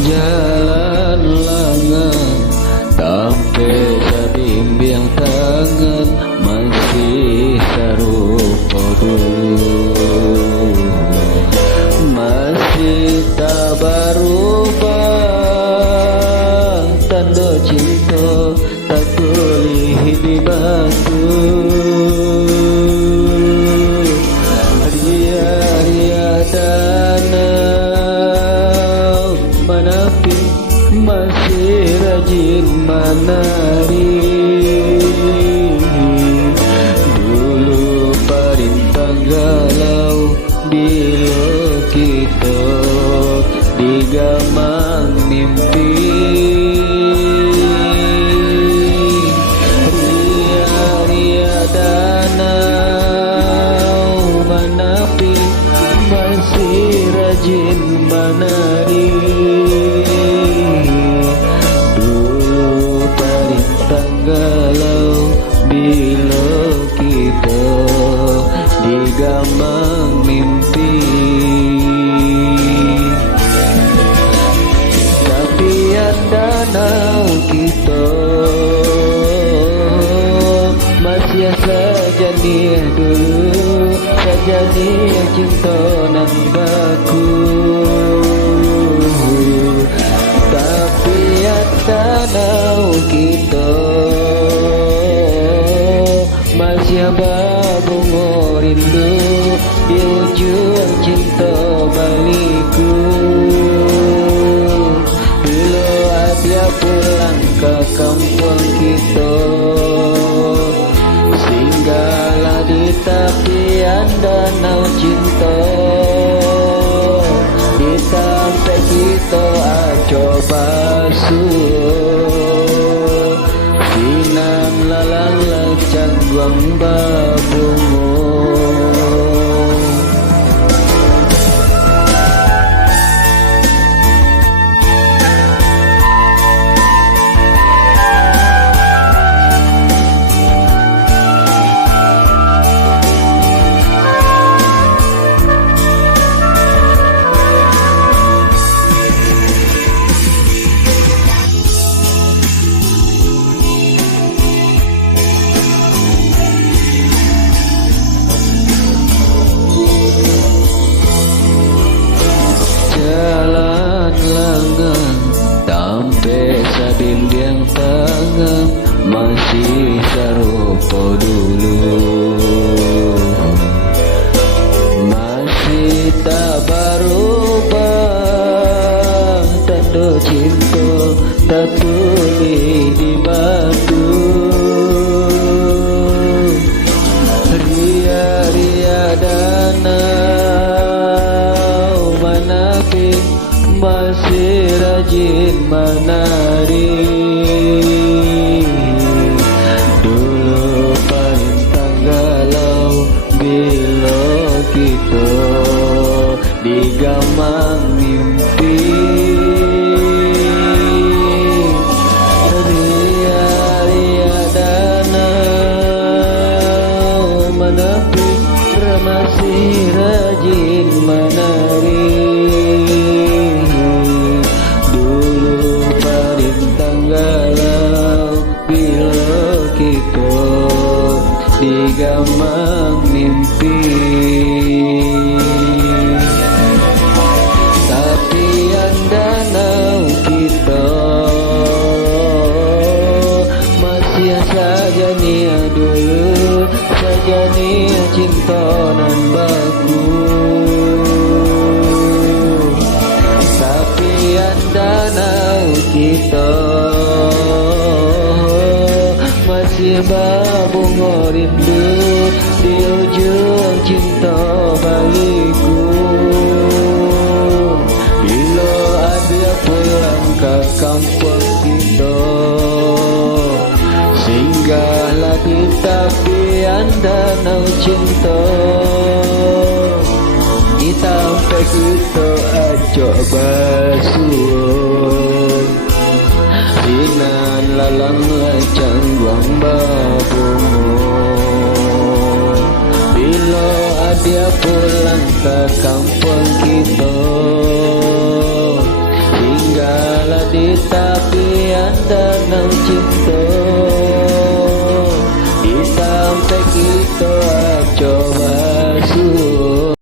Jalan lengan sampai sabimbing tangan masih sarupa dulu, masih tak berubah tanda cinta tak tulis di batu. Ria danau menepi masih rajin menari. Dulu perintah galau bila kita digamang mimpi. Ria danau menepi masih rajin menari. Dulu perintah galau bila kita digamang mimpi. Tapian danau kita masih saja nih dulu, saja nih cinta nan baku. Tapian danau kita masih babungo rindu di ujung cinta baliku. Dulu dia pulang ke kampung kita, singgahlah di tepian danau cinta. Di sampai kita coba basuh, sinan lalang lecang guang babungo. Jalan lengan sampai sabimbing tangan masih sarupa dulu, masih tak berubah tanda cinta tak tulis di batu. Ria danau menepi masih rajin menari. Dulu perintah galau bila kita digamang mimpi. Ria danau menepi masih rajin menari. Dulu perintah galau bila kita digamang mimpi. Tapian danau kita masih saja nih dulu, saja nih cinta nan baku. Tapian danau kita masih babungo rindu di ujung cinta baliku. Bila ada pulang ke kampung kita, singgahlah di tepian danau cinta. Di sampai kita ajak basuh, sinan lalang lecang guang babungo. Bila dia pulang ke kampung kita, hingga Tapi anda nang cinta